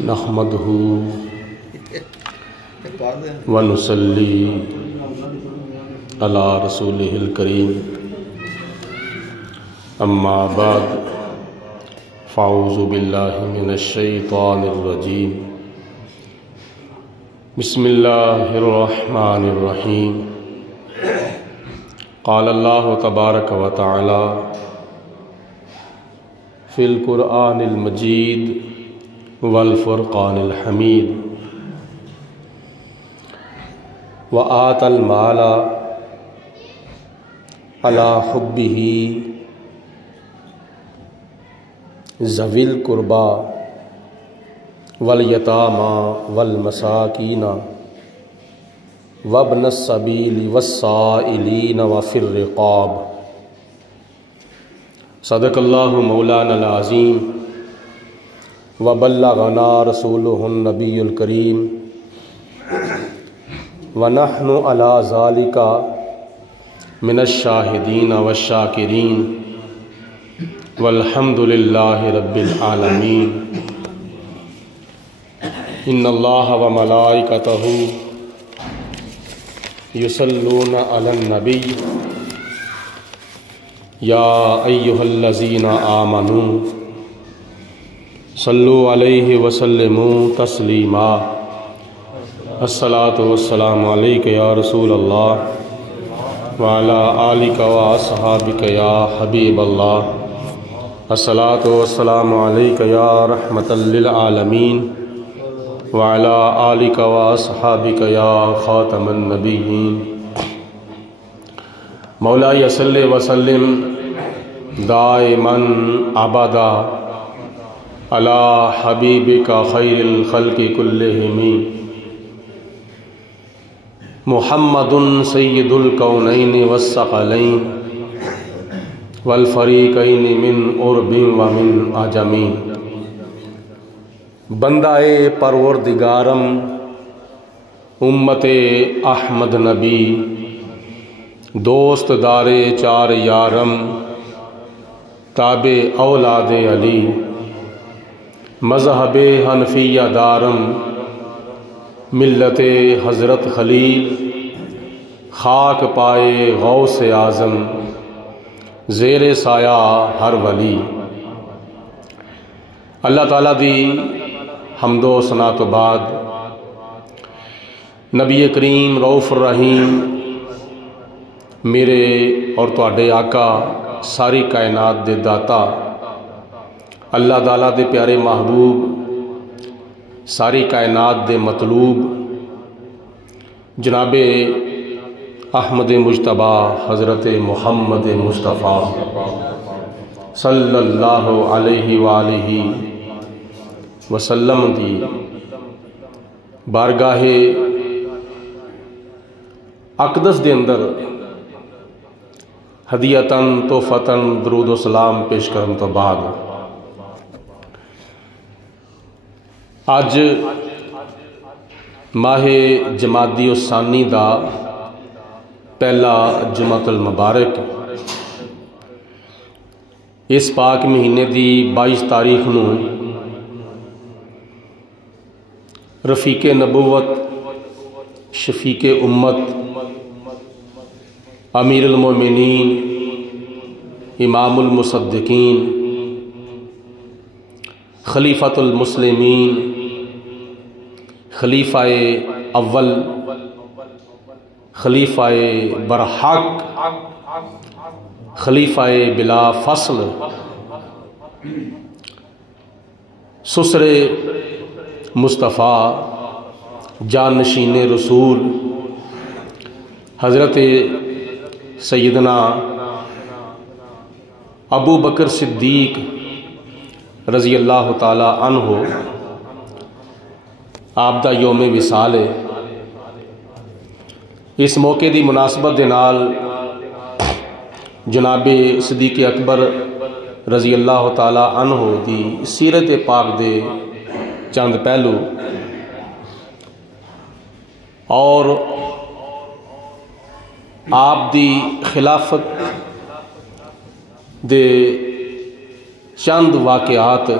نحمدہ ونصلی علی رسولہ الکریم اما بعد فاعوذ باللہ من الشیطان الرجیم بسم اللہ الرحمن الرحیم قال اللہ تبارک و تعالی فی القرآن المجید والفرقان الحمید وآت المال علی حبہ ذوی القربى والیتامى والمساکین وابن السبیل والسائلین وفی الرقاب صدق اللہ مولانا العظیم وبلغنا رسولہ النبی الکریم ونحن علی ذالک من الشاہدین والشاکرین والحمد للہ رب العالمین ان اللہ وملائکتہ یصلون علی النبی یا ایہا الذین آمنوا صلو علیہ وسلموا تسلیما الصلاۃ والسلام علیک یا رسول اللہ وعلی آلک واصحابک یا حبیب اللہ الصلاۃ والسلام علیک یا رحمۃ للعالمین وعلی آلک واصحابک یا خاتم النبیین مولاي صل وسلم دائما ابدا على حبيبك خير الخلق كلهم محمد سيد الكونين والثقلين والفريقين من عرب ومن عجم بندہ پروردگارم امت احمد نبی دوست دار چار یارم تابع اولاد علی مذہب حنفیہ دارم ملت حضرت خلیل خاک پائے غوث اعظم زیر سایہ ہر ولی اللہ تعالیٰ دی حمد و ثنا تو بعد نبی کریم رؤوف الرحیم میرے اور تواڈے آقا ساری کائنات دے داتا اللہ تعالیٰ دے پیارے محبوب ساری کائنات دے مطلوب جناب احمد مجتبی حضرت محمد مصطفیٰ صلی اللہ علیہ وآلہ وسلم دی بارگاہ اقدس دے اندر ہدیتاً تحفتاً درود و سلام پیش کرن تو بعد آج ماہ جمادی الثانی دا پہلا جمعۃ المبارک اس پاک مہینے دی 22 تاریخ نو رفیق نبوت شفیق امت امیر المومنین امام المصدقین خلیفۃ المسلمین خلیفہ اول خلیفہ برحق خلیفہ بلا فصل سسر مصطفیٰ جانشین رسول حضرت سیدنا ابو بکر صدیق رضی اللہ تعالی عنہ آپ دا یوم وصال ہے۔ اس موقع دی مناسبت دے نال جناب صدیق اکبر رضی اللہ تعالی عنہ دی سیرت پاک دے چند پہلو اور آپ دی خلافت دے چند واقعات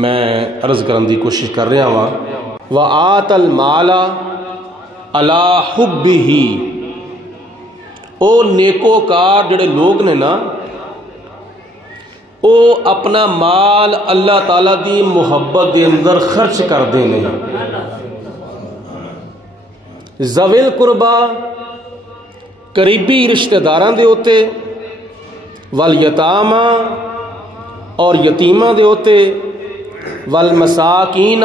میں عرض کرن دی کوشش کر رہا ہاں وآت المال علی حبہ، او نیکوکار جڑے لوگ نے نا او اپنا مال اللہ تعالیٰ دی محبت دے اندر خرچ کر دینے، ذوی القربا قریبی رشتہ داراں دے ہوتے، والیتاما اور یتیماں دے ہوتے، والمساکین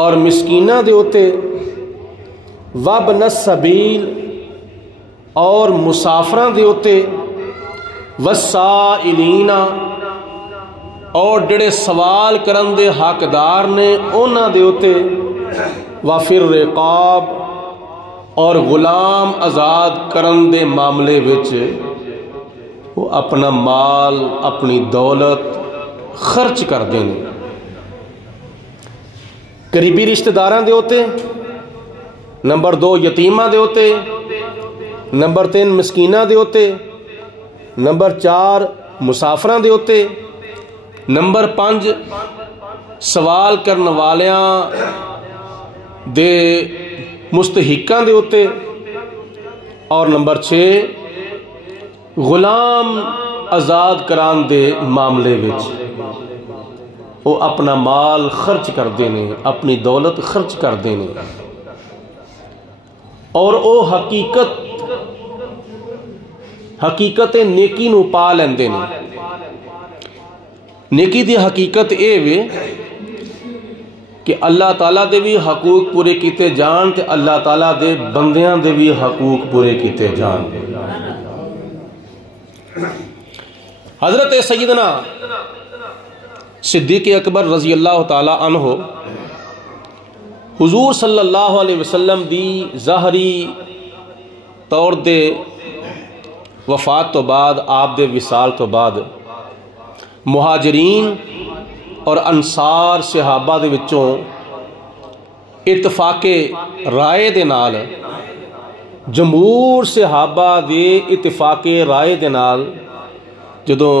اور مسکیناں دے ہوتے، وابن السبیل اور مسافراں دے ہوتے، والسائلین اور جڑے سوال کرن دے حقدار نے انہاں دے ہوتے، وفی الرقاب اور غلام آزاد کرن دے معاملے وچ وہ اپنا مال اپنی دولت خرچ کر دینے، قریبی رشتہ داراں دے ہوتے، نمبر 2 یتیماں دے ہوتے، نمبر 3 مسکیناں دے ہوتے، نمبر 4 مسافراں دے ہوتے، نمبر 5 سوال کرن والیاں دے مستحقاں دے ہوتے، اور نمبر 6 غلام آزاد کران دے معاملے وچ وہ اپنا مال خرچ کر دینے، اپنی دولت خرچ کر دینے، اور او حقیقت نیکی نو پا لیندے نے۔ نیکی دی حقیقت اے وے کہ اللہ تعالیٰ دے بھی حقوق پورے کیتے جان تے اللہ تعالیٰ دے بندیاں دے بھی حقوق پورے کیتے جان۔ حضرت سیدنا صدیق اکبر رضی اللہ تعالیٰ عنہ حضور صلی اللہ علیہ وسلم دی ظاہری طور دے وفات تو بعد، آپ دے وصال تو بعد، مہاجرین اور انصار صحابہ دے وچوں اتفاق رائے دے نال، جمہور صحابہ دے اتفاق رائے دے نال جدوں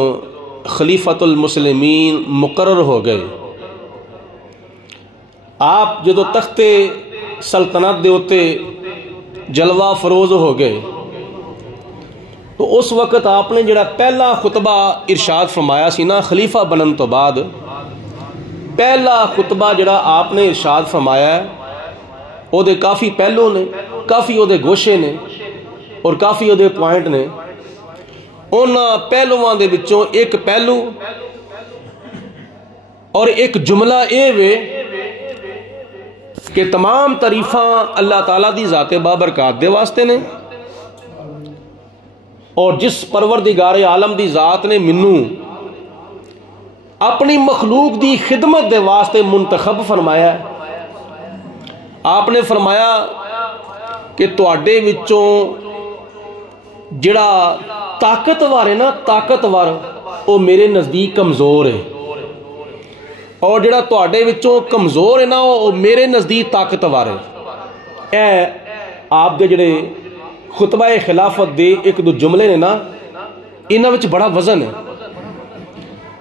خلیفۃ المسلمین مقرر ہو گئے، آپ جدوں تخت سلطنت دے ہوتے جلوہ فروز ہو گئے، تو اس وقت آپ نے جڑا پہلا خطبہ ارشاد فرمایا سی نا خلیفہ بنن تو بعد، پہلا خطبہ جڑا آپ نے ارشاد فرمایا ہے او دے کافی پہلو نے، کافی او دے گوشے نے اور کافی او دے پوائنٹ نے۔ اونا پہلوان دے وچوں ایک پہلو اور ایک جملہ اے وے کہ تمام تعریفاں اللہ تعالیٰ دی ذات بابرکات دے واسطے نے، اور جس پروردگار عالم دی ذات نے منوں اپنی مخلوق دی خدمت دے واسطے منتخب فرمایا ہے۔ آپ نے فرمایا کہ تواڈے وچوں جڑا طاقتور ہے نا، طاقتور وہ میرے نزدیک کمزور ہے، اور جڑا تواڈے وچوں کمزور ہے نا وہ میرے نزدیک طاقتور ہے۔ اے آپ دے جڑے خطبہ خلافت دے ایک دو جملے نے نا، انہاں وچ بڑا وزن ہے۔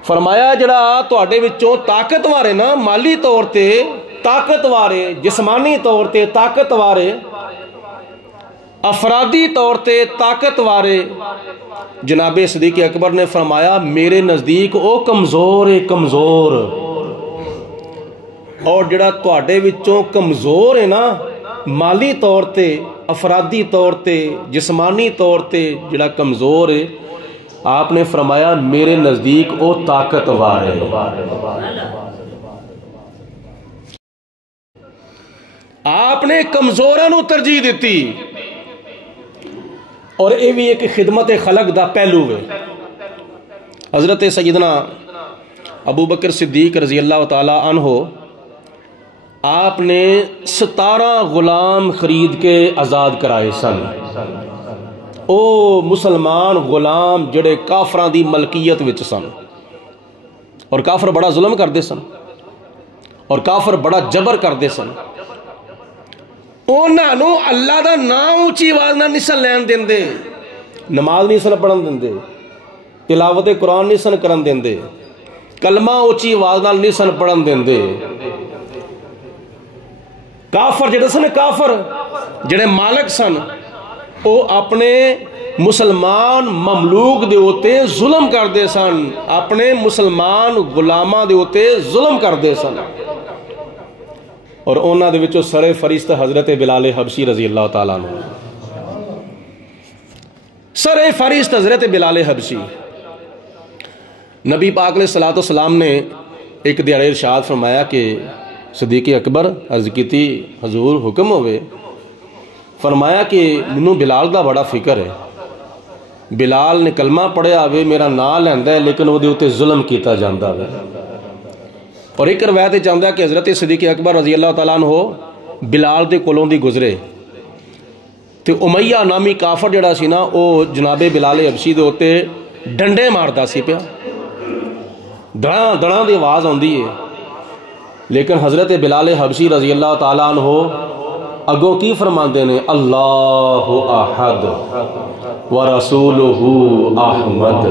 فرمایا جڑا تواڈے وچوں طاقتور ہے نا، مالی طور تے طاقتور ہے، جسمانی طور تے طاقتور ہے، افرادی طور تے طاقتور ہے، جناب صدیق اکبر نے فرمایا میرے نزدیک او کمزور ہے، کمزور۔ اور جڑا تواڈے وچوں کمزور ہے نا، مالی طور تے، افرادی طور تے، جسمانی طور تے جڑا کمزور ہے، آپ نے فرمایا میرے نزدیک او طاقتور ہے۔ آپ نے کمزوراں نو ترجیح دیتی، اور یہ بھی ایک خدمت خلق دا پہلو ہے۔ حضرت سیدنا ابو بکر صدیق رضی اللہ تعالی عنہ آپ نے 17 غلام خرید کے آزاد کرائے سن۔ او مسلمان غلام جڑے کافراں دی ملکیت وچ سن، اور کافر بڑا ظلم کردے سن، اور کافر بڑا جبر کردے سن۔ انہاں نو اللہ دا نام اونچی آواز نہ سن لین دیندے، نماز نہیں سن پڑھن دیندے، تلاوت قرآن نہیں سن کرن دیندے، کلمہ اچھی آواز نال نہیں سن پڑھن دیندے. کافر جڑے سن کافر جڑے مالک سن وہ اپنے مسلمان مملوک دے ہوتے ظلم کردے سن, اپنے مسلمان غلاماں دے ہوتے ظلم کردے سن. اور انہاں دے وچوں سر فہرست حضرت بلال حبشی رضی اللہ تعالیٰ عنہ. سر فہرست حضرت بلال حبشی. نبی پاک علیہ الصلوۃ والسلام نے ایک دیہڑے ارشاد فرمایا کہ صدیق اکبر عرض کیتی حضور حکم ہوئے. فرمایا کہ منوں بلال دا بڑا فکر ہے. بلال نے کلمہ پڑھیا ہوئے, میرا نام لیندا ہے, لیکن وہ دے اوتے ظلم کیتا جاندا ہے. اور ایک روایت چاہتا ہے کہ حضرت صدیق اکبر رضی اللہ تعالیٰ عنہ بلال دے کولوں دی گزرے تے امیہ نامی کافر جڑا سی نا وہ جناب بلال حبشی دے اوتے ڈنڈے ماردا سی پیا, دڑاں دڑاں دی آواز آندی ہے. لیکن حضرت بلال حبشی رضی اللہ تعالیٰ عنہ اگوں کی فرماندے نے, اللہ احد ورسولہ احمد,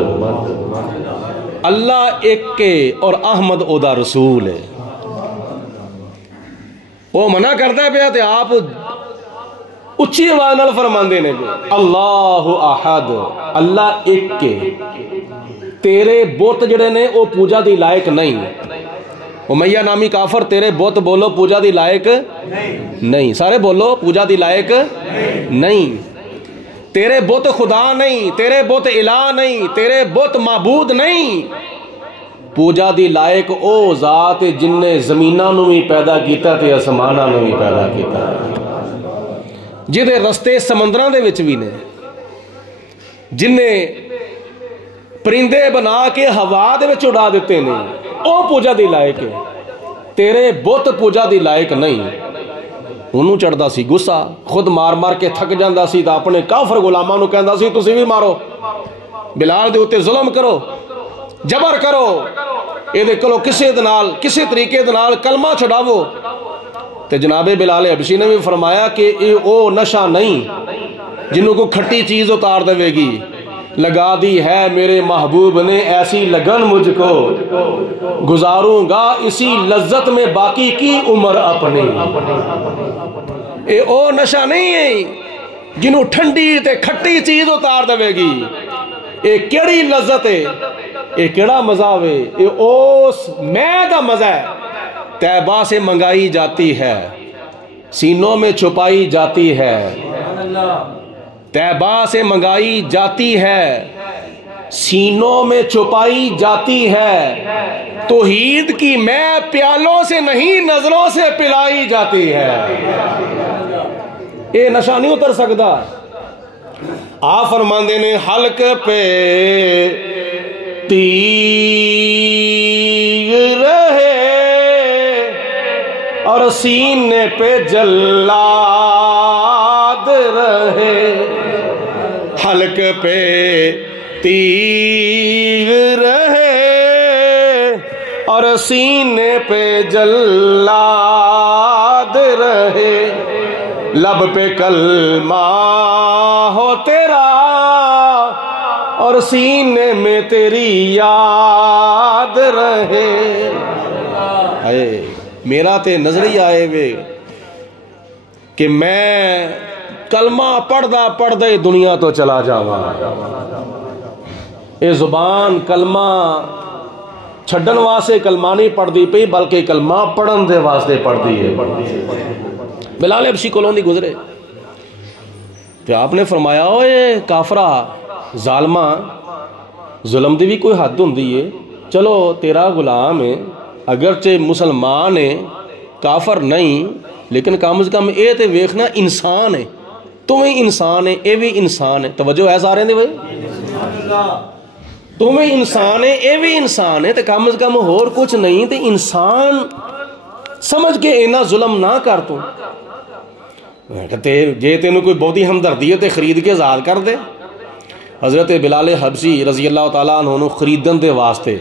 اللہ ایک کے اور احمد او دا رسول ہے. وہ منع کرتا ہے پیا تے آپ اچھی آواز نال فرماندے نے اللہ احد, اللہ ایک کے, تیرے بت جڑے نے وہ پوجا دی لائق نہیں. امیہ نامی کافر تیرے بت بولو پوجا دی لائق نہیں, سارے بولو پوجا دی لائق نہیں. تیرے بت خدا نہیں, تیرے بت الہ نہیں, تیرے بت معبود نہیں. پوجا دی لائق او ذات جن نے زمیناں نو بھی پیدا کیتا تے آسماناں نو بھی پیدا کیتا, جدے رستے سمندراں دے وچ بھی نے, جن نے پرندے بنا کے ہوا دے وچ اڑا دیتے نے, او پوجا دی لائق ہے. تیرے بت پوجا دی لائق نہیں. انہوں چڑھدا سی غصہ, خود مار مار کے تھک جاندا سی تا اپنے کافر غلاماں نو کہندا سی تسی بھی مارو, بلال دے اوتے ظلم کرو, جبر کرو, اے دے کولو کسے طریقے دے نال کلمہ چھڈاوو. تے جناب بلال حبشی نے بھی فرمایا کہ اے او نشہ نہیں جنوں کو کھٹی چیز اتار دے گی, لگا دی ہے میرے محبوب نے ایسی لگن مجھ کو, گزاروں گا اسی لذت میں باقی کی عمر اپنی. اے او نشہ نہیں ہے جنوں ٹھنڈی تے کھٹی چیز اتار دے گی. اے کیڑی لذت ہے, اے کیڑا مزہ ہے, اے اوس میں دا مزہ ہے. طیبہ سے منگائی جاتی ہے, سینوں میں چھپائی جاتی ہے, طیبہ سے منگائی جاتی ہے, سینوں میں چھپائی جاتی ہے. توحید کی میں پیالوں سے نہیں نظروں سے پلائی جاتی ہے. اے نشہ نہیں اتر سکتا. آپ فرماندے نے حلق پہ تیر رہے اور سینے پہ جلاد رہے, حلق پہ تیر رہے اور سینے پہ جلاد رہے, لب پہ کلمہ ہو تیرا اور سینے میں تیری یاد رہے. میرا تے نظری آئے وے کہ میں کلمہ پڑھدا دنیا تو چلا جاواں. اے زبان کلمہ چھڈن واسطے کلمہ نہیں پڑھدی پئی بلکہ کلمہ پڑھن دے واسطے پڑھدی ہے. بلال حبشی کولوں دی گزرے تے آپ نے فرمایا اوے کافرہ ظالمہ, ظلم دی بھی کوئی حد ہوندی ہے. چلو تیرا غلام ہے, اگرچہ مسلمان ہے, کافر نہیں, لیکن کم از کم اے تے ویکھنا انسان ہے, تو بھی انسان ہے, اے بھی انسان ہے. توجہ ہے سارے دے بھائی, تو بھی انسان ہے, اے بھی انسان ہے, تے کم از کم ہور کچھ نہیں, تے انسان سمجھ کے اینا ظلم نہ کر تو. جے تینوں کوئی بہتی ہمدردی ہے تے خرید کے آزاد کر دے. حضرت بلال حبشی رضی اللہ تعالیٰ عنہ خریدن دے واسطے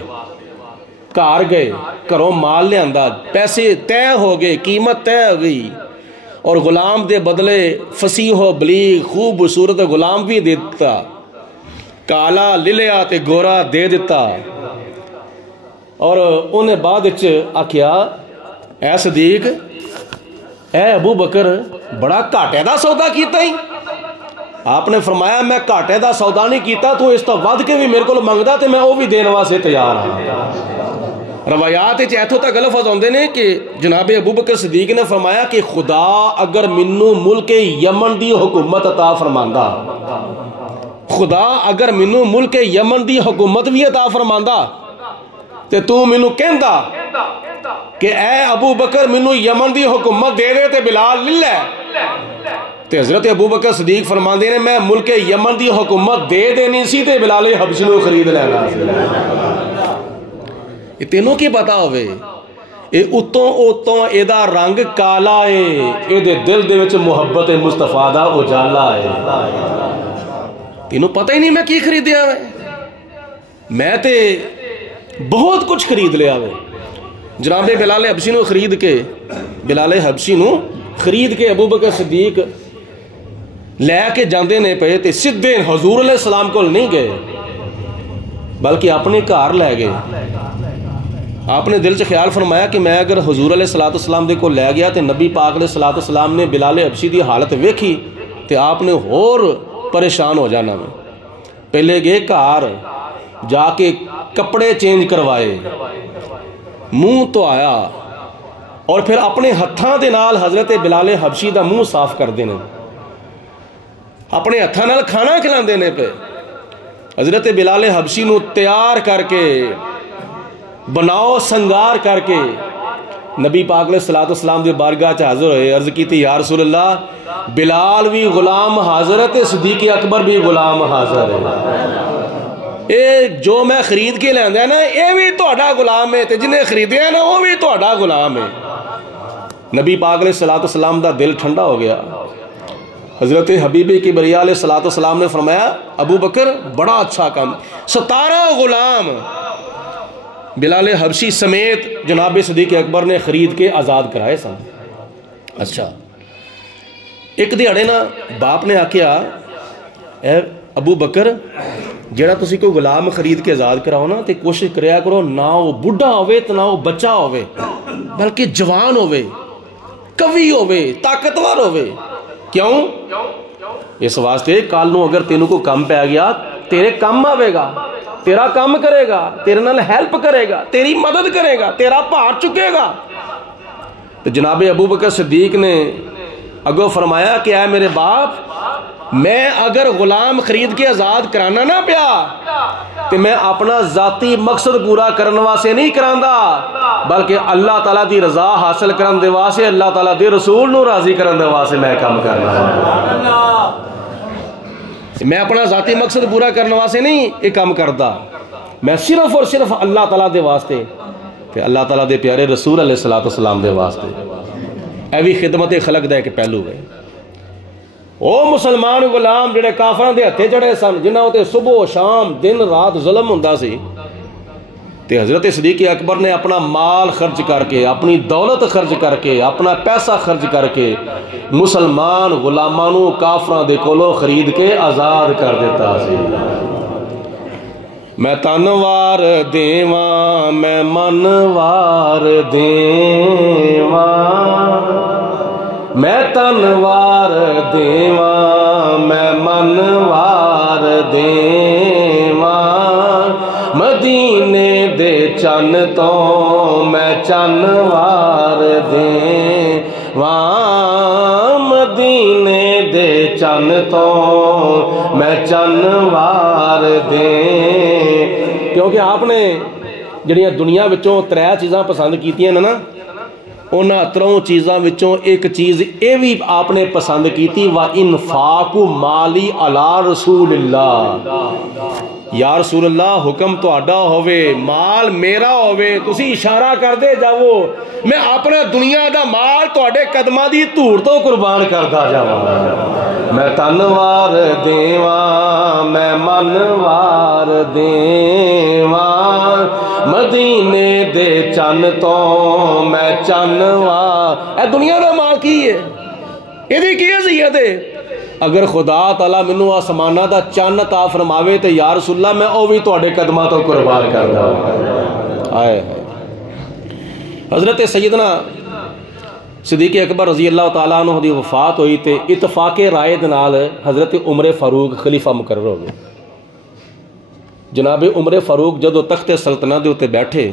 گھر گئے, گھروں مال لے آندا, پیسے طے ہو گئے, قیمت طے ہو گئی, اور غلام دے بدلے فصیح و بلیغ خوبصورت غلام بھی دیتا, کالا للیا تے گورا دے دیتا, اور انہیں بعد آخیا اے صدیق اے ابو بکر بڑا گھاٹے دا سودا کیتا ہی. آپ نے فرمایا میں گھاٹے دا سودا نہیں کیتا, تو اس تو ود کے بھی میرے کو منگدا تے میں وہ بھی دین واسطے تیار ہاں. روایات اتوں تک لفظ آتے ہیں کہ جناب ابو بکر صدیق نے فرمایا کہ خدا اگر مینوں ملک یمن دی حکومت عطا فرماندا, خدا اگر مینوں ملک یمن دی حکومت بھی عطا فرماندا تے تو مینوں کہندا کہ اے ابو بکر مینوں یمن دی حکومت دے دے تے بلال لے لے, تے حضرت ابو بکر صدیق فرماندے نے میں ملک یمن دی حکومت دے دینی سی تے بلال حبشی نو خرید لینا. یہ تینوں کی پتا ہوئے یہ اتوں اے دا رنگ کالا ہے, اے دے دل دے وچ محبت مصطفیٰ دا اجالا ہے. تینوں پتہ ہی نہیں میں کی خریدیا ہوئے, میں تے بہت کچھ خرید لیا ہوئے. جناب بلال حبشی نو خرید کے ابو بکر صدیق لے کے جاندے نے پے تے سدھے حضور علیہ السلام کو نہیں گئے بلکہ اپنے گھر لے گئے. آپ نے دل سے خیال فرمایا کہ میں اگر حضور علیہ السلام دے کو لے گیا تو نبی پاک علیہ السلام نے بلال حبشی دی حالت ویکھی تو آپ نے اور پریشان ہو جانا. میں پہلے گئے گھر جا کے کپڑے چینج کروائے, منہ تو آیا, اور پھر اپنے ہتھاں دے نال حضرت بلال حبشی دا منہ صاف کر دینے, اپنے ہتھاں نال کھانا کھلان دینے پہ. حضرت بلال حبشی نو تیار کر کے بناؤ سنگار کر کے نبی پاک علیہ السلام دی بارگاہ چ حاضر ہوئے. عرض کی تھی یا رسول اللہ بلال بھی غلام حاضر ہے, صدیق اکبر بھی غلام حاضر ہے. اے جو میں خرید کے لے آندا نا اے بھی تہاڈا غلام ہے, تے جنہیں خریدیا نا وہ بھی تہاڈا غلام ہے. نبی پاک علیہ السلام دا دل ٹھنڈا ہو گیا. حضرت حبیب کبریہ علیہ السلام نے فرمایا ابو بکر بڑا اچھا کام, 17 غلام بلال حبشی سمیت جناب صدیق اکبر نے خرید کے آزاد کرائے سن. اچھا ایک دیہڑے نا باپ نے آکھیا اے ابو بکر جیڑا تسی کوئی غلام خرید کے آزاد کراؤ نا تے کوشش کریا کرو نہ وہ بڈھا ہوئے تو نہ وہ بچہ ہوئے, بلکہ جوان ہوئے, قوی ہوئے, طاقتور ہوئے. کیوں؟ اس واسطے کل نو اگر تینوں کو کم پہ گیا تیرے کم آوے گا, تیرا کام کرے گا, تیرے نال ہیلپ کرے گا, تیری مدد کرے گا, تیرا بھار چکے گا. تو جناب ابو بکر صدیق نے اگو فرمایا کہ اے میرے باپ میں اگر غلام خرید کے آزاد کرانا نہ پیا تو میں اپنا ذاتی مقصد پورا کرنے واسطے نہیں کراندا, بلکہ اللہ تعالیٰ دی رضا حاصل کرن دے واسطے, اللہ تعالیٰ دے رسول نو راضی کرن دے واسطے میں کام کرنا. میں اپنا ذاتی مقصد پورا کرنے واسطے نہیں یہ کام کرتا, میں صرف اور صرف اللہ تعالیٰ دے واسطے تے اللہ تعالیٰ دے پیارے رسول علیہ السلام دے واسطے. اے بھی خدمت خلق دا ایک پہلو ہے. او مسلمان غلام جڑے کافراں دے ہتھے چڑھے سن, جنہاں تے صبح و شام دن رات ظلم ہوندا سی, تے حضرت صدیق اکبر نے اپنا مال خرچ کر کے, اپنی دولت خرچ کر کے, اپنا پیسہ خرچ کر کے مسلمان غلاماں نو کافراں دے کولوں خرید کے آزاد کر دیتا سی. میں تنوار دیواں میں منوار دیواں, میں تنوار دیواں میں منوار دیواں, مدینے دے چن تو میں چنوار دیواں, مدینے دے چن تو میں چنوار دیں. کیونکہ آپ نے جڑیاں دنیا وچوں 3 چیزاں پسند کیتیاں نا, انہاں 3 چیزاں وچوں ایک چیز اے بھی آپ نے پسند کیتی, وَإِنفَاقُ مَالِي عَلَىٰ رسول اللہ. یا رسول اللہ حکم تو آڈا ہوئے, مال میرا ہوئے, تسی اشارہ کر دے جاؤ, میں اپنا دنیا دا مال تو آڈے قدمہ دی دھور تو قربان کرتا جاؤ. میں تنوار دیواں میں منوار دیواں, مدینے دے چن تو میں چنوار. اے دنیا دا مال کی ہے, یہ دی کی عزیت ہے. اگر خدا تعالیٰ منو آسمانہ دا چن عطا فرماوے تے یا رسول اللہ میں او بھی تواڈے قدماں تو قربان کردا. آئے حضرت سیدنا صدیق اکبر رضی اللہ تعالیٰ عنہ دی وفات ہوئی تے اتفاق رائے دے نال حضرت عمر فاروق خلیفہ مقرر ہو گئے. جناب عمر فاروق جدو تخت سلطنت دے اتے بیٹھے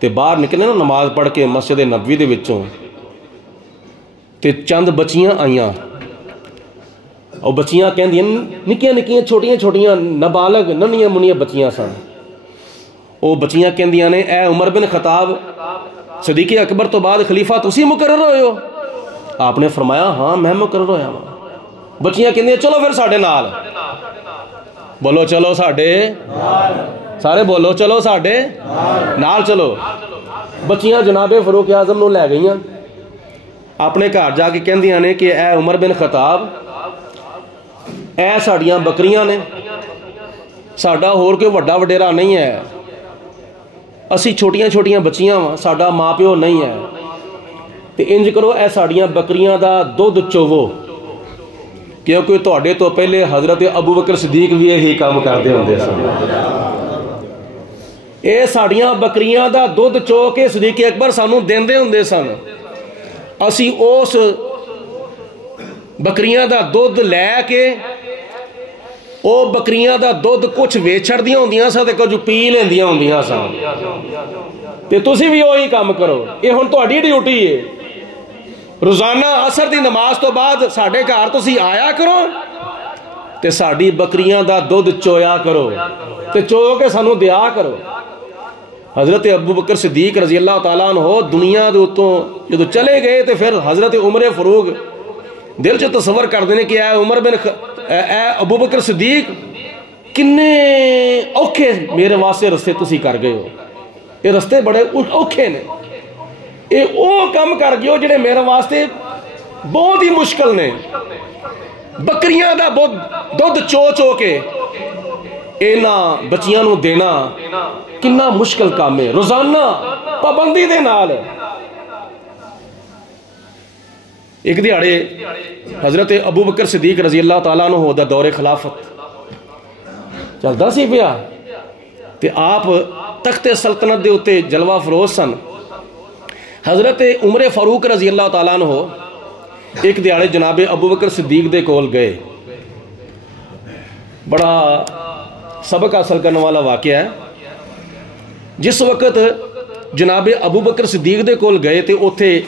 تے باہر نکلے نا نماز پڑھ کے مسجد نبوی دے وچوں تے چند بچیاں آئیاں اور بچیاں کہندیاں نکیاں نکیاں چھوٹیاں چھوٹیاں نابالغ ننھیاں منیاں بچیاں سن. وہ بچیاں کہندیاں نے اے عمر بن خطاب صدیق اکبر تو بعد خلیفہ تسی مقرر ہوئے ہو؟ آپ نے فرمایا ہاں میں مقرر ہویا ہوں. بچیاں کہندیاں چلو پھر ساڈے نال. بولو چلو ساڈے سارے بولو چلو ساڈے نال چلو. بچیاں جناب فاروق اعظم نو لے گئیاں اپنے گھر جا کے کہندیاں نے کہ اے عمر بن خطاب اے ساڈیاں بکریاں نے ساڈا ہور کوئی وڈا وڈیرا نہیں ہے اسی چھوٹیاں چھوٹیاں بچیاں وا ساڈا ماں پیو نہیں ہے تے انج کرو اے ساڈیاں بکریاں دا دودھ چوو کیونکہ تواڈے تو پہلے حضرت ابو بکر صدیق بھی یہی کام کرتے ہوندے سن. اے ساڈیاں بکریاں دا دودھ چو کے صدیق اکبر سانو دیندے ہوندے سن اسی اس بکریاں دا دودھ لے کے او بکریاں دا دودھ کچھ ویچ چھڑدیاں ہوندیاں سن تے کچھ پی لیندیاں ہوندیاں سن تے تسی بھی وہی کام کرو. اے ہن تہاڈی ڈیوٹی ہے روزانہ عصر دی نماز تو بعد ساڈے گھر تسی آیا کرو تے ساڈی بکریاں دا دودھ چویا کرو تے چو کے سانو دیا کرو. حضرت ابو بکر صدیق رضی اللہ تعالیٰ عنہ دنیا دے اتوں جدو چلے گئے تے پھر حضرت عمر فاروق دل چ تصور کر دینے کہ اے ابو بکر صدیق کنے اوکھے میرے واسطے رستے تسی کر گئے ہو. یہ رستے بڑے اوکھے نے یہ او کم کر گئے ہو جڑے میرے واسطے بہت ہی مشکل نے. بکریاں دا دودھ چو چو کے اینا بچیاں نو دینا کنا مشکل کام ہے روزانہ پابندی دے نال. ایک دیہاڑے حضرت ابو بکر صدیق رضی اللہ تعالیٰ عنہ دا دور خلافت چلدا سی پیا تے آپ تخت سلطنت دے اتے جلوہ فروز سن. حضرت عمر فاروق رضی اللہ تعالیٰ عنہ ایک دیہاڑے جناب ابو بکر صدیق دے کول گئے. بڑا سبق حاصل کرنے والا واقعہ ہے. جس وقت جناب ابو بکر صدیق دے کول گئے تے اوتھے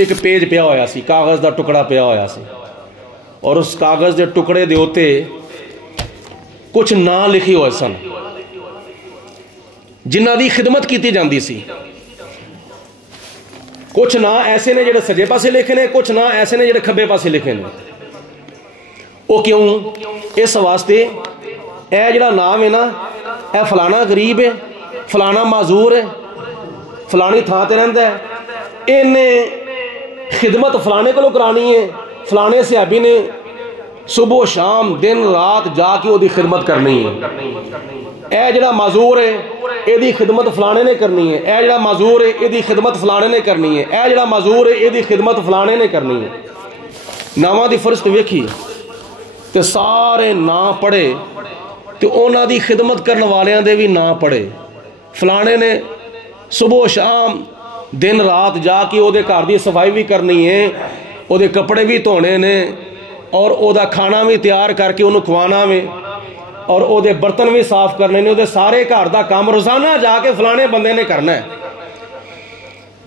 ایک پیج پیا ہویا سی کاغذ دا ٹکڑا پیا ہویا سی اور اس کاغذ دے ٹکڑے دے اوتے کچھ نام لکھی ہوئے سن جنہ دی خدمت کیتی جاندی سی. کچھ نام ایسے نے جڑے سجے پاسے لکھے نے کچھ نام ایسے نے جڑے کھبے پاسے لکھے نے. او کیوں؟ اس واسطے اے جڑا نام ہے نا اے فلانا غریب ہے فلانا معذور ہے فلانی تھاں تے رہندا ہے اینے خدمت فلانے کو کرانی ہے فلانے صحابی نے صبح و شام دن رات جا کے وہ دی خدمت کرنی ہے. اے جڑا معذور ہے اے دی خدمت فلانے نے کرنی ہے اے جڑا معذور ہے اے دی خدمت فلانے نے کرنی ہے اے جڑا معذور ہے اے دی خدمت فلانے نے کرنی ہے. ناماں دی فرست ویکھی تے سارے نام پڑھے تے اونا دی خدمت کرنے والیاں دے بھی نام پڑھے. فلانے نے صبح و شام دن رات جا کے او دے گھر دی صفائی بھی کرنی ہے او دے کپڑے بھی دھونے نے اور او دا کھانا بھی تیار کر کے انہوں کھوانا میں اور او دے برتن بھی صاف کرنے نے او دے سارے گھر دا کام روزانہ جا کے فلانے بندے نے کرنا ہے.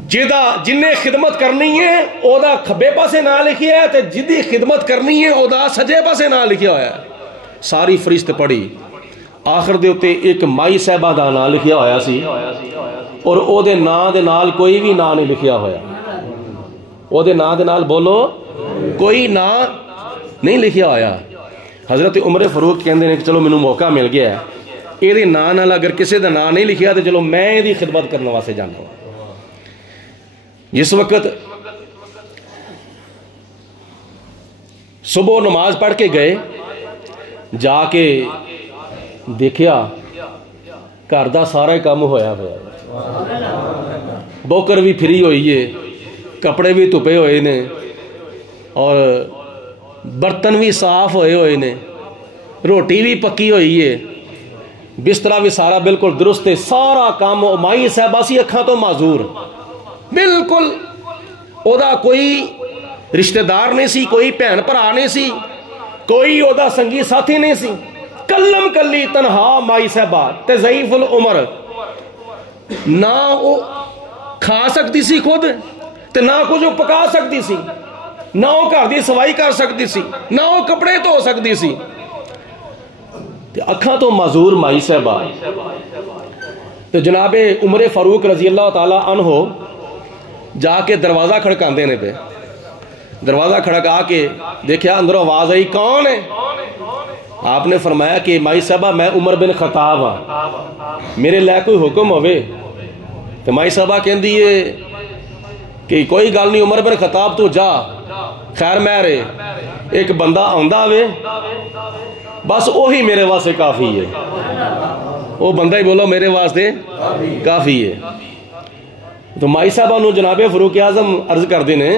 جن نے خدمت کرنی ہے او دا کھبے پاسے نہ لکھیا ہے تے جدی خدمت کرنی ہے او دا سجے پاسے نہ لکھیا ہوا ہے. ساری فرشت پڑھی آخر دے اتے ایک مائی صاحبہ دا نام لکھیا ہویا سی اور او دے نام دے نال کوئی بھی نام نہیں لکھیا ہویا. او دے نام دے نال بولو کوئی نام نہیں لکھیا ہویا. حضرت عمر فاروق کہندے نے کہ چلو مینوں موقع مل گیا ہے اے دے نام نال اگر کسی دا نام نہیں لکھیا تو چلو میں اے دی خدمت کرنے واسطے جانا ہوں. جس وقت صبح نماز پڑھ کے گئے جا کے دیکھیا گھر دا سارا کام ہویا ہوا بوکر بھی پھری ہوئی ہے کپڑے بھی دھپے ہوئے نے اور برتن بھی صاف ہوئے ہوئے نے روٹی بھی پکی ہوئی ہے بسترا بھی سارا بالکل درست ہے، سارا کام مائی صاحبہ سی اکھاں تو معذور، بالکل او دا کوئی رشتہ دار نہیں سی، کوئی بہن بھرا نہیں سی، کوئی او دا سنگی ساتھی نہیں سی، کلم کلی تنہا مائی صاحبہ تے ضعیف العمر، نہ او کھا سکتی سی خود تے نہ کچھ پکا سکتی سی، نہ وہ گھر دی صفائی کر سکتی سی، نہ وہ کپڑے دھو سکتی سی، تے اکھاں تو معذور مائی صاحبہ۔ تو جناب عمر فاروق رضی اللہ تعالیٰ عنہ جا کے دروازہ کھڑکاندے نے پہ، دروازہ کھڑکا کے دیکھا اندروں آواز آئی، کون ہے؟ آپ نے فرمایا کہ مائی صاحبہ میں عمر بن خطاب ہاں، میرے لئے کوئی حکم ہوئے؟ تو مائی صاحبہ کہن دیئے کہ کوئی گل نہیں عمر بن خطاب تو جا، خیر میرے ایک بندہ آندہ ہوئے بس وہی میرے واسطے کافی ہے، وہ بندہ ہی بولو میرے واسطے کافی ہے۔ تو مائی صاحبہ نو جناب فاروق اعظم عرض کر دینے،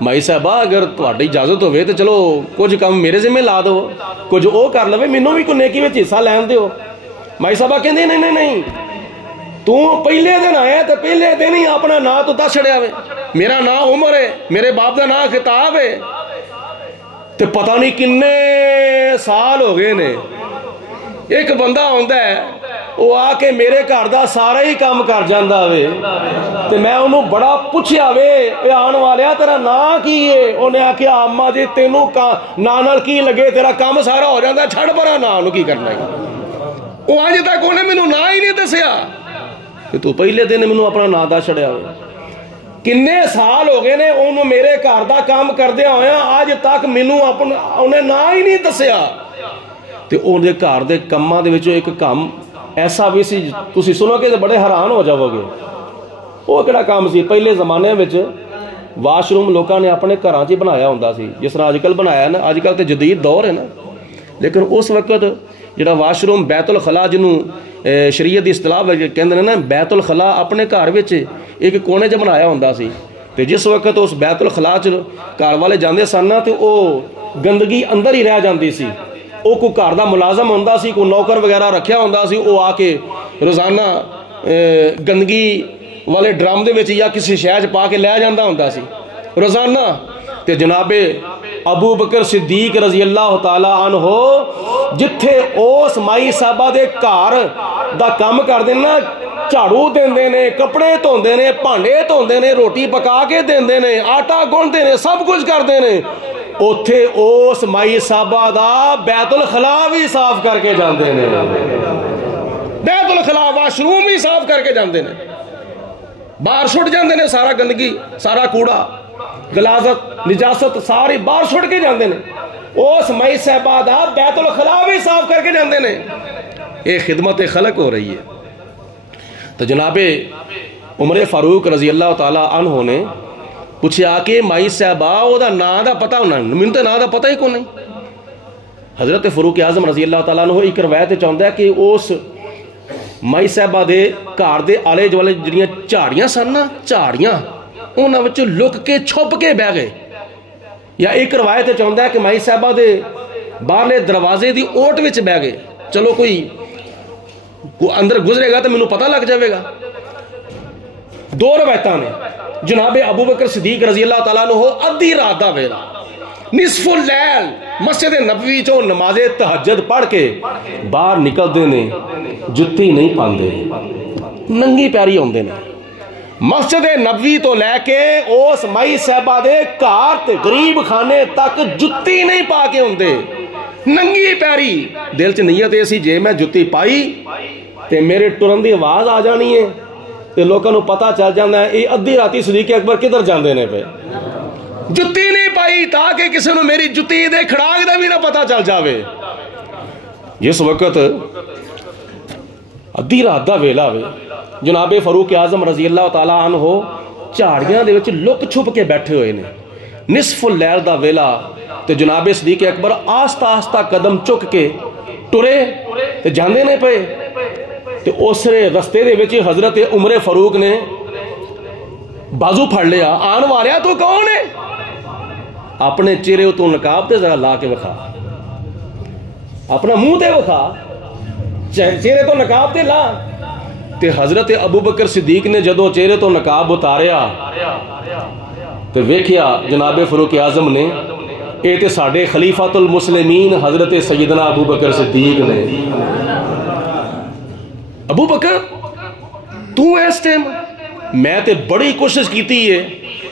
مائی صاحبہ اگر تہاڈی اجازت ہوئے تو چلو کچھ کام میرے ذمہ لا دو، کچھ او کر لوے، مینوں بھی کوئی نیکی وچ حصہ لین دیو۔ مائی صاحبہ کہندے نہیں نہیں نہیں، تو پہلے دن آیا تو پہلے دن ہی اپنا نا تو دس چھڑیا ہوئے، میرا نا عمر ہے، میرے باپ دا نا خطاب ہے، تو پتہ نہیں کنے سال ہو گئے نے ایک بندہ ہوندہ ہے وہ آ کے میرے گھر دا سارا ہی کام کر جاندہ ہوئے، تو میں انہوں بڑا پوچھیا ہوئے اے آن والیا تیرا نا کی ہے؟ انہیں آکھیا اما جی تینوں نانال کی لگے، تیرا کام سارا ہو جاندہ چھڑ پرا نا انہوں کی کرنا ہے۔ وہ آج تک انہیں منہوں نا ہی نہیں دسیا کہ تو پہلے دن منہوں اپنا نا دا چھڑیا ہوئے، کنے سال ہو گئے نے انہوں میرے گھر دا کام کر دیا ہویا، آج تک منہوں انہیں نا ہی نہیں دسیا۔ تو انہیں گھر دے کماں دے وچوں ایک کام ایسا بھی سی تسی سنو کہ بڑے حیران ہو جاؤ گے، وہ کیڑا کام سی؟ پہلے زمانے وچ واش روم لوکاں نے اپنے گھراں چ بنایا ہوندا سی، جس طرح اج کل بنایا نا، اج کل تے جدید دور ہے نا، لیکن اس وقت جڑا واش روم بیت الخلا جنوں شریعت دی اصطلاح کہندے نے نا، بیت الخلا اپنے گھر وچ ایک کونے چ بنایا ہوندا سی، تے جس وقت اس بیت الخلا چ گھر والے جاندے سن نا تے او گندگی اندر ہی رہ جاندی سی، او کوئی گھر دا ملازم ہوندا سی، کوئی نوکر وغیرہ رکھیا ہوندا سی، او آ کے روزانہ گندگی والے ڈرام دے وچ یا کسی شے چ پا کے لے جاندا ہوندا سی روزانہ۔ تے جناب ابو بکر صدیق رضی اللہ تعالی عنہ جتھے اس مائی صاحبہ دے گھر دا کام کر دینا، جھاڑو دیندے نے، کپڑے دھوندے نے، بھانڈے دھوندے نے، روٹی پکا کے دیندے نے، آٹا گوندے نے، سب کچھ کردے نے، اوتھے اس مائی صاحبہ دا بیت الخلا بھی صاف کر کے جاندے نے، بیت الخلا واش روم بھی صاف کر کے جاندے نے، باہر چھٹ جاندے نے سارا گندگی، سارا کوڑا، غلاظت، نجاست ساری باہر چھٹ کے جاندے نے، اس مائی صاحبہ دا بیت الخلا بھی صاف کر کے جاندے نے۔ ایک خدمت خلق ہو رہی ہے۔ تو جناب عمر فاروق رضی اللہ تعالی عنہ نے پوچھا کہ مائی صاحبہ او دا نا دا پتہ ہونا، مینوں تے نا دا پتہ ہی کوئی نہیں۔ حضرت فاروق اعظم رضی اللہ تعالیٰ عنہ ایک روایت چاہتا ہے کہ اس مائی صاحبہ دے گھر دے آلے دوالے جڑیاں جھاڑیاں سن نا، جھاڑیاں انہاں وچ لک کے چھپ کے بہ گئے، یا ایک روایت چاہتا ہے کہ مائی صاحبہ دے باہرلے دروازے دی اوٹ وچ بہ گئے، چلو کوئی اندر گزرے گا تو مینوں پتہ لگ جاوے گا۔ دو روایتاں نے۔ جناب ابو بکر صدیق رضی اللہ تعالیٰ عنہ ادھی رات دا ویلا، نصف اللیل مسجد نبوی چوں نماز تہجد پڑھ کے باہر نکلدے نے، جتی نہیں پاندے، ننگی پیاری ہوندے نے، مسجد نبوی تو لے کے اس مائی صاحبہ دے گھر تے غریب خانے تک جتی نہیں پا کے ہوندے، ننگی پیاری۔ دل چ نیت ایسی جے میں جتی پائی تے میرے ٹرن دی آواز آ جانی ہے تے لوکاں نوں پتہ چل جاندا ہے یہ ادھی راتی صدیق اکبر کدھر جاندے نے پے، جتی نہیں پائی تاکہ کسی نوں میری جتی دے کھڑاک دا بھی نہ پتہ چل جاوے۔ جس وقت ادھی رات دا ویلا ہوئے، جناب فاروق اعظم رضی اللہ تعالیٰ عنہ جھاڑیاں دے وچ لک چھپ کے بیٹھے ہوئے نے، نصف اللیل دا ویلا، تے جناب صدیق اکبر آہستہ آہستہ قدم چک کے ٹرے تے جاندے نے پے، تے اس رستے دے وچ حضرت عمر فاروق نے بازو پھڑ لیا، آن والیا تو کون ہے؟ اپنے چہرے تو نقاب تے ذرا لا کے وکھا، اپنا منہ تے وکھا، چہرے تو نقاب تے لا. تے حضرت ابو بکر صدیق نے جدو چہرے تو نقاب اتاریا تے ویکھیا جناب فاروق اعظم نے اے تے ساڈے خلیفۃ المسلمین حضرت سیدنا ابو بکر صدیق نے. ابو بکر تو اس ٹائم میں تے بڑی کوشش کیتی ہے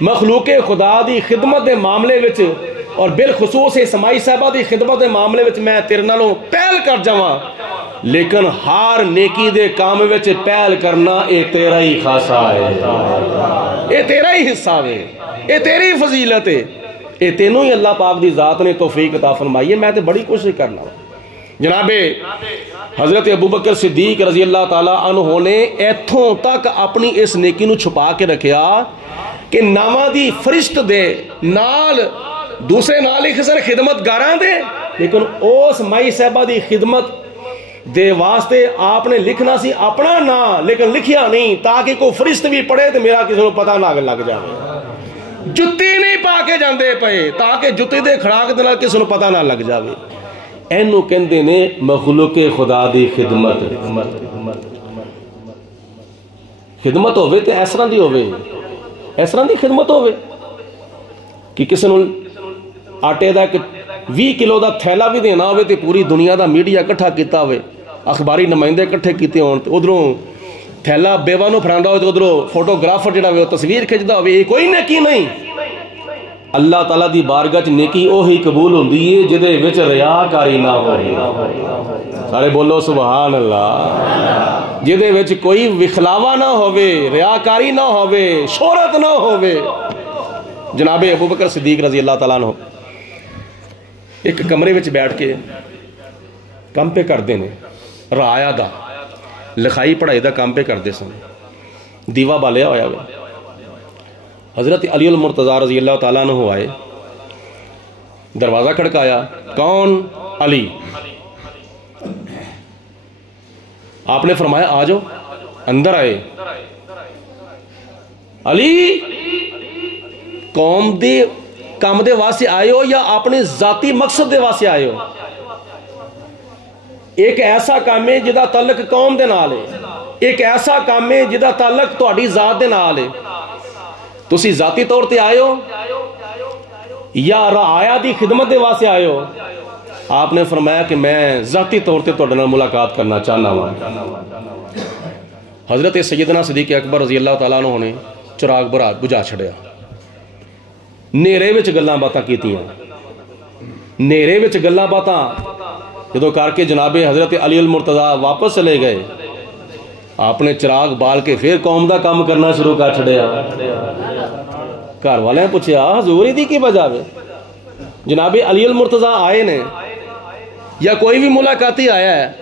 مخلوق خدا دی خدمت دے معاملے وچ اور بالخصوص اسماعی صاحبہ دی خدمت دے معاملے وچ میں تیرے نالوں پہل کر جاواں، لیکن ہر نیکی دے کام وچ پہل کرنا اے تیرا ہی خاصا ہے، اے تیرا ہی حصہ ہے، اے تیری فضیلت ہے، اے تینوں ہی اللہ پاک دی ذات نے توفیق عطا فرمائی ہے. میں تے بڑی کوشش کرنا. جناب حضرت ابو بکر صدیق رضی اللہ تعالیٰ عنہ نے ایتھوں تک اپنی اس نیکی نو چھپا کے رکھیا کہ ناواں دی فرشت دے نال دوسرے نال ایک سر خدمت گاراں دے، لیکن اس مائی صاحبہ دی خدمت دے واسطے آپ نے لکھنا سی اپنا نا، لیکن لکھیا نہیں تاکہ کوئی فرشت بھی پڑھے تو میرا کسی کو پتہ نہ لگ جائے. جتی نہیں پا کے جاندے پئے تاکہ جتی دے کھڑاک دے نال کسی کو پتہ نہ لگ جاوے. اینو کہندے نے مخلوق خدا دی خدمت. خدمت ہوئے تے اس طرح دی ہوئے، اس طرح دی خدمت ہوئے کہ کسی نوں آٹے دا 20 کلو دا تھیلا بھی دینا ہوئے تے پوری دنیا دا میڈیا اکٹھا کیتا ہوئے، اخباری نمائندے اکٹھے کیتے ہون تے ادھروں تھیلا بیوہ نو پھڑاندا ہوئے تے ادھروں فوٹوگرافر جڑا ہوئے تصویر کھچدا ہوئے. یہ کوئی نیکی نہیں. اللہ تعالیٰ دی بارگاہ چ نیکی اوہی قبول ہوندی ہے جدے وچ ریاکاری نہ ہوئے. سارے بولو سبحان اللہ. جدے وچ کوئی وکھلاوا نہ ہوئے، ریاکاری نہ ہوئے، شہرت نہ ہوئے. جناب ابو بکر صدیق رضی اللہ تعالیٰ عنہ ایک کمرے وچ بیٹھ کے کام پہ کر دینے، رعایا دا لکھائی پڑھائی دا کام پہ کر دے سن. دیوا بالیا ہویا ہوئے. حضرت علی المرتضیٰ رضی اللہ تعالیٰ عنہ آئے، دروازہ کھڑکایا. کون؟ علی. آپ نے فرمایا آ جاؤ. اندر آئے. علی قوم دے کام دے واسطے آئے ہو یا اپنے ذاتی مقصد دے واسطے آئے ہو؟ ایک ایسا کام ہے جدا تعلق قوم دے نال ہے، ایک ایسا کام ہے جدا تعلق تہاڈی ذات دے نال ہے. تسی ذاتی طور تے آئے ہو یا رعایا دی خدمت دے واسطے آئے ہو؟ آپ نے فرمایا کہ میں ذاتی طور تے تہاڈے نال ملاقات کرنا چاہنا ہوں. حضرت سیدنا صدیق اکبر رضی اللہ تعالیٰ عنہ نے چراغ بجھا چھڑیا. نیرے وچ گلاں باتاں کیتیاں، نیرے وچ گلاں باتاں جدو کر کے جناب حضرت علی المرتضیٰ واپس چلے گئے. آپ نے چراغ بال کے پھر قوم دا کام کرنا شروع کر چھڑیا. گھر والے نے پوچھا حضور دی کی وجہ ہے؟ جناب علی المرتضیٰ آئے نے یا کوئی بھی ملاقاتی آیا ہے،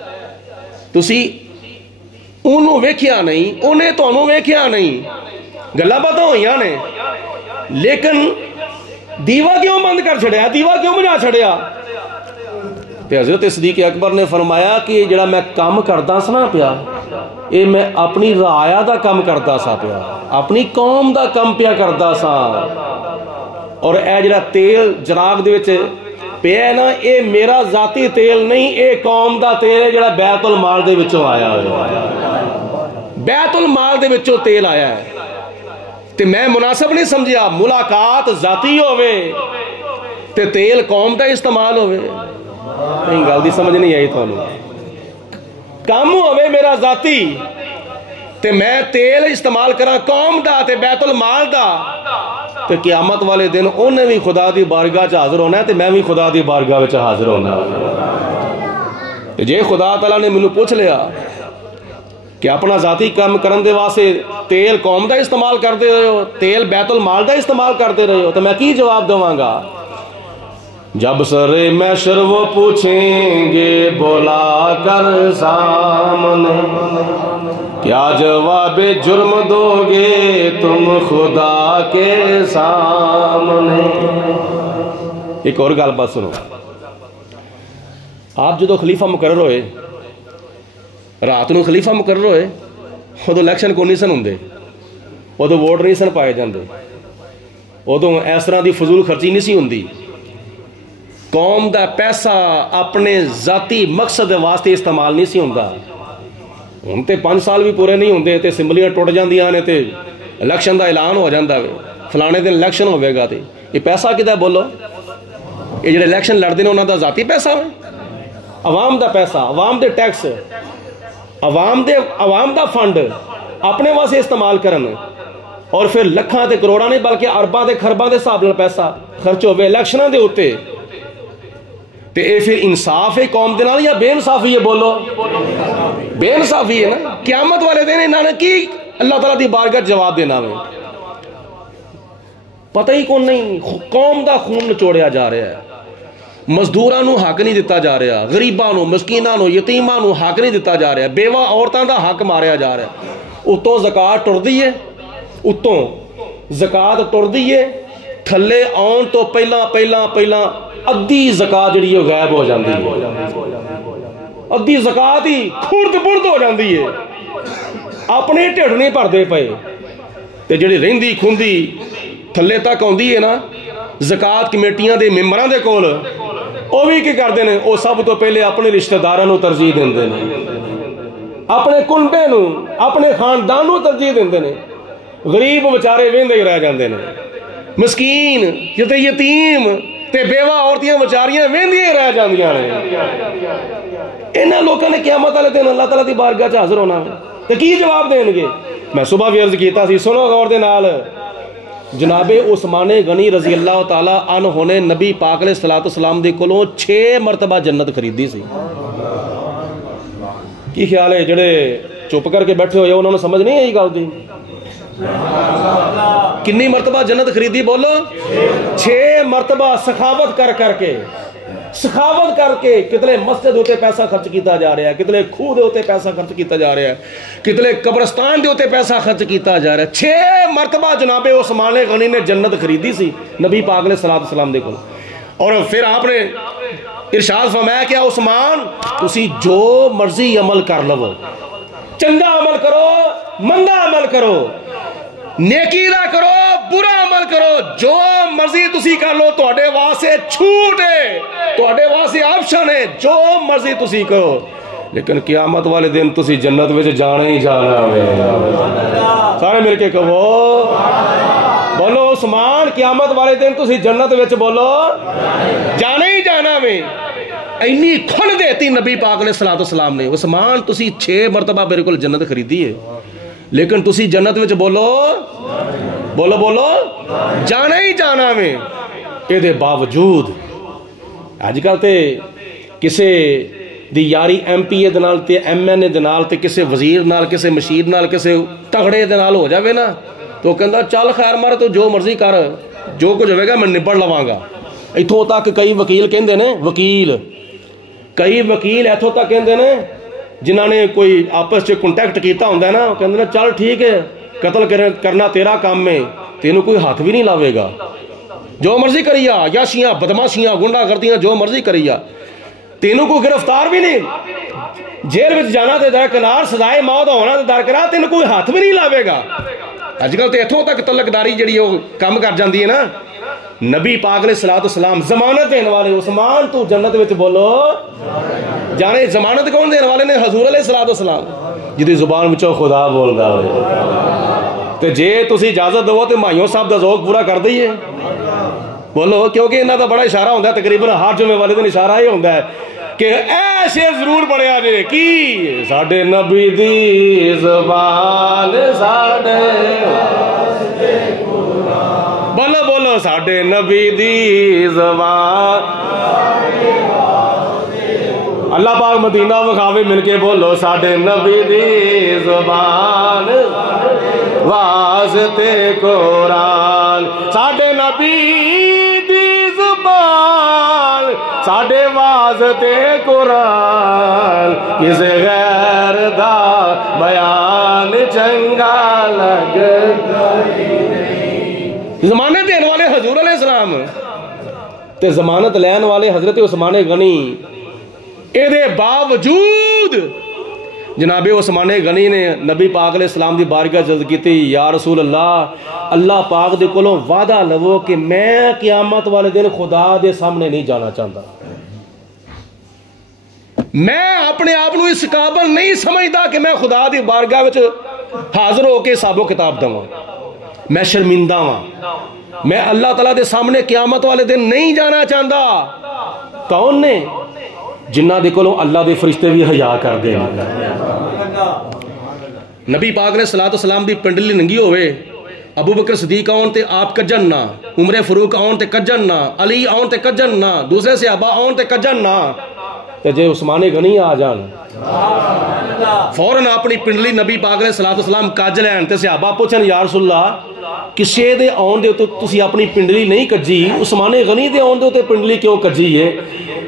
تسی انہوں ویکھیا نہیں، انہیں تو انہوں ویکھیا نہیں، گلاں باتاں ہوئیاں نے، لیکن دیوا کیوں بند کر چھڑیا؟ دیوا کیوں بجھا چھڑیا؟ تے حضرت صدیق اکبر نے فرمایا کہ جڑا میں کام کردا سا پیا، اے میں اپنی رعایا دا کام کردا سا پیا، اپنی قوم دا کام پیا کردا سا. اور اے جڑا تیل چراغ دے وچ پیا نا، اے میرا ذاتی تیل نہیں، اے قوم دا تیل ہے جڑا بیت المال دے وچوں آیا ہے. بیت المال دے وچوں تیل آیا ہے. تے میں مناسب نہیں سمجھیا ملاقات ذاتی ہوئے تے تیل قوم دا استعمال ہوئے. نہیں گل دی سمجھ نہیں آئی تھانوں. کام ہوئے میرا ذاتی تے میں تیل استعمال کرا قوم دا تے بیت المال دا، تے قیامت والے دن انہیں بھی خدا دی بارگاہ چ حاضر ہونا ہے تے میں بھی خدا دی بارگاہ وچ حاضر ہونا. جے خدا تعالیٰ نے مینوں پوچھ لیا کہ اپنا ذاتی کام کرن دے واسطے تیل قوم دا استعمال کرتے رہے ہو، تیل بیت المال دا استعمال کرتے رہے ہو، تو میں کی جواب دوں گا؟ جب سر محشر وہ پوچھیں گے بولا کر سامنے، کیا جواب جرم دو گے تم خدا کے سامنے؟ ایک اور گل بات سنو. آپ جدو خلیفہ مقرر ہوئے، رات نو خلیفہ مقرر ہوئے، ادو الیکشن کو نہیں سن ہوندے، ادو ووٹ نہیں سن پائے جاندے، ادو اس طرح دی فضول خرچی نہیں سی ہوندی. قوم دا پیسہ اپنے ذاتی مقصد واسطے استعمال نہیں سی ہوندا. ہن تے 5 سال بھی پورے نہیں ہوندے تے اسمبلیاں ٹوٹ جاندیاں نے تے الیکشن دا اعلان ہو جاندا وے فلانے دن الیکشن ہوے گا تے یہ پیسہ کدا بولو یہ جڑے الیکشن لڑدے نے انہاں دا ذاتی پیسہ ہے عوام دا پیسہ عوام دے ٹیکس عوام دا فنڈ اپنے واسطے استعمال کرن اور پھر لکھاں تے کروڑاں نہیں بلکہ ارباں تے خرباں دے حساب نال پیسہ خرچ ہوے الیکشناں دے اوتے تے اے پھر انصاف ہے قوم دے نال یا بے انصافی ہے بولو بے انصافی ہے نا. قیامت والے دن انہاں نے کی اللہ تعالیٰ دی بارگاہ جواب دینا میں پتہ ہی کون نہیں. قوم دا خون نچوڑیا جا رہا ہے مزدوراں نو حق نہیں دتا جا رہا غریباں نو مسکیناں نو یتیماں نو حق نہیں دتا جا رہا بیوہ عورتاں دا حق ماریا جا رہا ہے. اتوں زکات ٹردی ہے اتوں زکات ٹردی ہے تھلے آن تو پہلا ادھی زکات جڑی غائب ہو جاندی ہے ادھی زکات ہی خرد برد ہو جاندی ہے اپنے ٹھڈ نہیں بھردے پئے تے جڑی رہندی کھوندی تھلے تک آندی ہے نا زکات کمیٹیاں دے ممبراں دے کول او بھی کی کردے نے او سب تو پہلے اپنے رشتہ داراں نو ترجیح دیندے نے اپنے کنبے نو اپنے خاندان نو ترجیح دیندے نے غریب بیچارے ویندے ہی رہ جاندے نے مسکین تے یتیم تے بیوہ عورتیاں بیچاریاں ویندیاں ہی رہ جاندیاں نے. انہاں لوکاں نے قیامت والے دن اللہ تعالیٰ دی بارگاہ چ حاضر ہونا تے کی جواب دین گے. میں صبح بھی عرض کیتا سی سنو غور دے نال جناب عثمان غنی رضی اللہ تعالیٰ عنہ نے نبی پاک علیہ الصلوۃ والسلام دے کولوں 6 مرتبہ جنت خریدی سی. کی خیال ہے جڑے چپ کر کے بیٹھے ہوئے انہوں نے سمجھ نہیں آئی گل دی کنی مرتبہ جنت خریدی بولو 6 مرتبہ سخاوت کر کے کتنے مسجد ہوتے پیسہ خرچ کیتا جا رہا ہے کتنے خوہ دے ہوتے پیسہ خرچ کیتا جا رہا ہے کتنے قبرستان دے ہوتے پیسہ خرچ کیتا جا رہا ہے. 6 مرتبہ جناب عثمان غنی نے جنت خریدی سی نبی پاک علیہ الصلوۃ والسلام دے کول. اور پھر آپ نے ارشاد فرمایا کہ عثمان تسی جو مرضی عمل کر لو چنگا عمل کرو مندا عمل کرو نیکی دا کرو برا عمل کرو جو مرضی تسی کر لو تواڈے واسطے چھوٹ ہے تواڈے واسطے آپشن ہے جو مرضی تسی کرو لیکن قیامت والے دن تسی جنت وچ جانا ہی جانا ہے. سارے مل کے کہو بولو عثمان قیامت والے دن تسی جنت وچ بولو جانا ہی جانا ہے. اینی کھل دیتی نبی پاک علیہ الصلوۃ والسلام نے عثمان تسی 6 مرتبہ میرے کول جنت خریدی ہے لیکن تسی جنت وچ بولو جانا ہی جانا میں. اے دے باوجود اج کل تے کسے دی یاری ایم پی اے دے نال تے ایم این اے دے نال تے کسے وزیر نال کسے مشیر نال کسے تگڑے دے نال ہو جاوے نا تو کہندا چل خیر مار تو جو مرضی کر جو کچھ ہوئے گا میں نبڑ لواں گا. ایتھوں تک کئی وکیل کہندے نے کئی وکیل ایتھوں تک کہندے نے جنہاں نے کوئی آپس چ کنٹیکٹ کیتا ہوندا ہے نا وہ کہندے نے چل ٹھیک ہے قتل کرنا تیرا کام ہے تینوں کوئی ہاتھ بھی نہیں لاوے گا جو مرضی کریا یاشیاں بدماشیاں گنڈا گردیاں جو مرضی کریا تینوں کو گرفتار بھی نہیں جیل وچ جانا تے درکنار سزائے موت ہونا تے درکنار تینوں کوئی ہاتھ بھی نہیں لاوے گا. اج کل تے ایتھوں تک تلکداری جڑی وہ کام کر جاندی ہے نا. نبی پاک علیہ الصلوۃ والسلام ضمانت دینے والے عثمان تو جنت وچ بولو جانے ضمانت کون دینے والے نے حضور علیہ الصلوۃ والسلام جدی زبان وچوں خدا بولدا ہوئے تے جے تسی اجازت دو تے مائیوں صاحب دا ذوق پورا کر دئیے بولو کیونکہ انہاں دا بڑا اشارہ ہوندا ہے تقریباً ہر جمعے والے دن اشارہ ہی ہوندا ہے کہ ایسے ضرور پڑھیا جے کی ساڈے نبی دی زبان ساڈے بولو ساڈے نبی دی زبان اللہ پاک مدینہ وکھاوے مل کے بولو ساڈے نبی دی زبان واسطے قرآن ساڈے نبی دی زبان ساڈے واسطے قرآن کسے غیر دا بیان چنگا لگ ضمانت دینے والے حضور علیہ السلام تے ضمانت لین والے حضرت عثمان غنی اے دے باوجود جناب عثمان غنی نے نبی پاک علیہ السلام دی بارگاہ جلد کی یا رسول اللہ پاک دے کولوں وعدہ لو کہ میں قیامت والے دن خدا دے سامنے نہیں جانا چاہتا، میں اپنے آپ کو اس قابل نہیں سمجھتا کہ میں خدا دی بارگاہ وچ حاضر ہو کے حساب و کتاب دواں، میں شرمندہ ہاں، میں اللہ تعالیٰ دے سامنے قیامت والے دن نہیں جانا چاہتا۔ کون نے؟ جنہ دے کولوں اللہ دے فرشتے بھی حیا کر دے۔ نبی پاک نے صلاۃ والسلام دی پنڈلی ننگی ہوئے، ابو بکر صدیق آن تے آپ کجن نہ، عمر فاروق آن تے کجن نہ، علی آن تے کجن نہ، دوسرے صحابہ آن تے کجن نہ، تے جے عثمان غنی آ جان فوراً اپنی پنڈلی نبی پاک علیہ الصلوۃ والسلام کج لین تے صحابہ پوچھن یا رسول اللہ کسے دے آن دے تو تسی اپنی پنڈلی نہیں کجی، عثمان غنی دے آن دے تے پنڈلی کیوں کجی ہے؟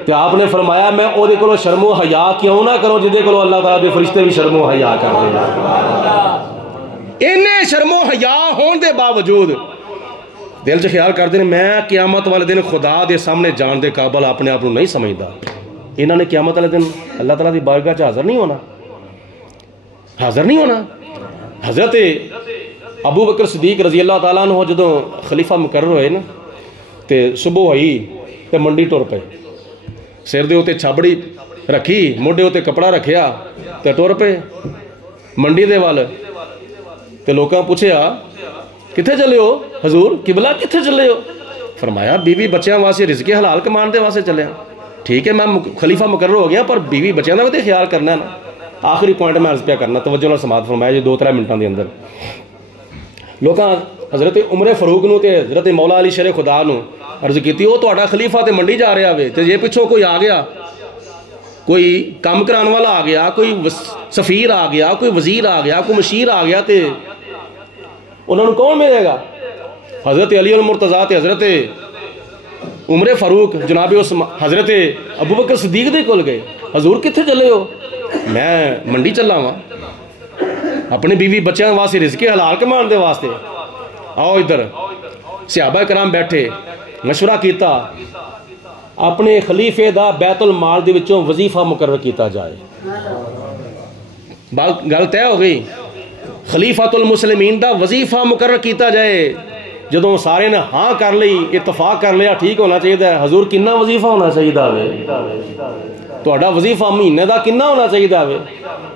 تے آپ نے فرمایا میں او دے کولوں شرم و حیا کیوں نہ کروں جدے کولوں اللہ تعالیٰ دے فرشتے بھی شرم و حیا کر دے۔ انہیں شرم و حیا ہون دے باوجود دل چ خیال کرتے ہیں میں قیامت والے دن خدا دے سامنے جان دے قابل اپنے آپ کو نہیں سمجھتا، انہوں نے قیامت والے دن اللہ تعالیٰ دی بارگاہ چ حاضر نہیں ہونا، حاضر نہیں ہونا۔ حضرت ابو بکر صدیق رضی اللہ تعالیٰ عنہ جدوں خلیفہ مقرر ہوئے نا تے صبح ہوئی تے منڈی ٹر پے، سر دے اوتے چھابڑی رکھی، موڈے اوتے کپڑا رکھیا تے ٹر پے منڈی دے وال تے لوکاں پوچھیا کتھے چلے ہو حضور قبلہ کتھے چلے ہو؟ فرمایا بیوی بچیاں واسطے رزق حلال کمان دے واسطے چلے ہیں۔ ٹھیک ہے میں خلیفہ مقرر ہو گیا پر بیوی بچیاں دا بھی خیال کرنا ہے نا۔ آخری پوائنٹ میں عرض پیا کرنا، توجہ نال سماعت فرمایا جی 2-3 منٹاں دے اندر۔ لوکاں حضرت عمر فاروق نو تے حضرت مولا علی شیر خدا نو عرض کیتی او تہاڈا خلیفہ تے منڈی جا رہا وے تے جے پچھوں کوئی آ گیا، کوئی کام کران والا آ گیا، کوئی سفیر آ گیا، کوئی وزیر آ گیا، کوئی مشیر آ گیا تے انہوں نے کون ملے گا؟ حضرت علی المرتضیٰ تے حضرت عمر فاروق جناب حضرت ابو بکر صدیق دے کول گئے، حضور کتھے چلے ہو؟ میں منڈی چلا ہوا اپنی بیوی بچیاں واسطے رزق حلال کمان دے واسطے، آؤ ادھر۔ صحابہ کرام بیٹھے مشورہ کیتا اپنے خلیفے دا بیت المال دے وچوں وظیفہ مقرر کیتا جائے، گل طے ہو گئی، خلیفۃ المسلمین دا وظیفہ مقرر کیتا جائے۔ جدوں سارے نے ہاں کر لی، اتفاق کر لیا ٹھیک ہونا چاہیے، حضور کنا وظیفہ ہونا چاہیے تہاڈا وظیفہ مہینے دا کنا ہونا چاہیے؟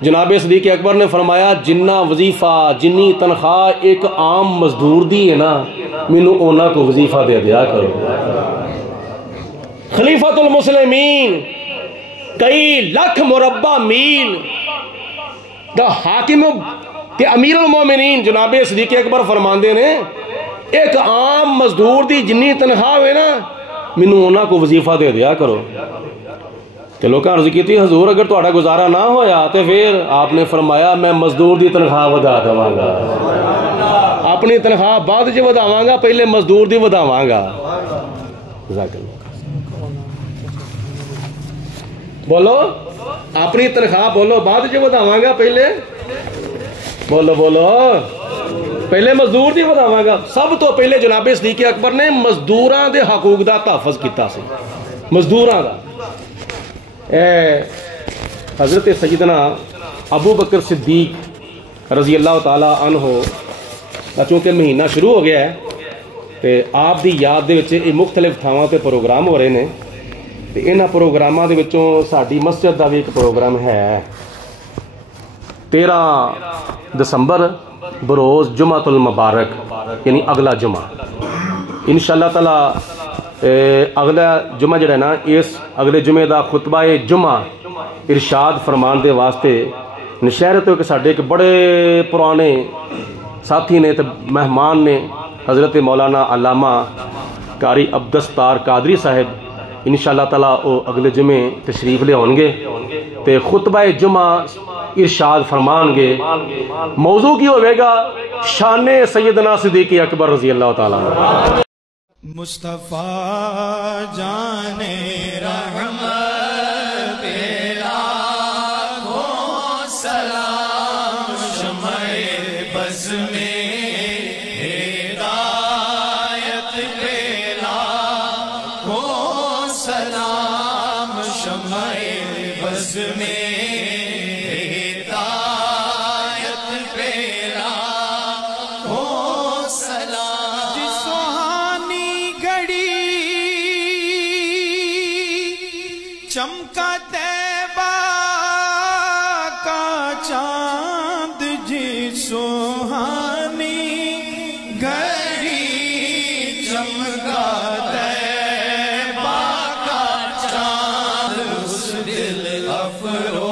جناب صدیق اکبر نے فرمایا جنہ وظیفہ جنی تنخواہ ایک عام مزدور دی ہے نا مینوں اونا کو وظیفہ دے دیا کرو۔ خلیفۃ المسلمین کئی لاکھ مربع میل دا حاکم تے امیر المومنین جناب صدیق اکبر فرماندے نے ایک عام مزدور دی جنی تنخواہ ہوئے نا مینوں اونا کو وظیفہ دے دیا کرو۔ کہ لوکاں عرض کیتی حضور اگر تہاڈا گزارا نہ ہویا تے پھر آپ نے فرمایا میں مزدور دی تنخواہ ودا دواں گا، اپنی تنخواہ بعد چ وداواں گا، پہلے مزدور دی وداواں گا۔ جزاک اللہ۔ بولو اپنی تنخواہ بولو بعد چ وداواں گا، پہلے بولو بولو پہلے مزدور دی وداواں گا۔ سب تو پہلے جناب صدیق اکبر نے مزدوراں دے حقوق دا تحفظ کیتا سی، مزدوراں دا۔ حضرت سیدنا ابو بکر صدیق رضی اللہ تعالیٰ عنہ چونکہ مہینہ شروع ہو گیا ہے تے آپ دی یاد دے وچ مختلف تھاواں تے پروگرام ہو رہے ہیں تے انہاں پروگراماں دے وچوں ساڈی مسجد دا بھی ایک پروگرام ہے 13 دسمبر بروز جمعۃ المبارک یعنی اگلا جمعہ انشاءاللہ تعالیٰ اگلا جمعہ جڑا ہے نا اس اگلے جمعے دا خطبہ جمعہ ارشاد فرمان دے واسطے نشہرت ہو کہ ساڈے ایک بڑے پرانے ساتھی نے تے مہمان نے حضرت مولانا علامہ قاری عبدالستار قادری صاحب انشاءاللہ تعالیٰ وہ اگلے جمعے تشریف لے ہون گے تے خطبہ جمعہ ارشاد فرمان گے۔ موضوع کی ہوئے گا شان سیدنا صدیق اکبر رضی اللہ تعالیٰ عنہ۔ مصطفیٰ جان رحمت لاکھوں سلام شمع بز میں ہدایت پہ لاکھوں سلام شمع بز میں ہدایت چمکا طیبہ کا چاند جی سہانی گھڑی چمکا طیبہ کا چاند اس دل افروز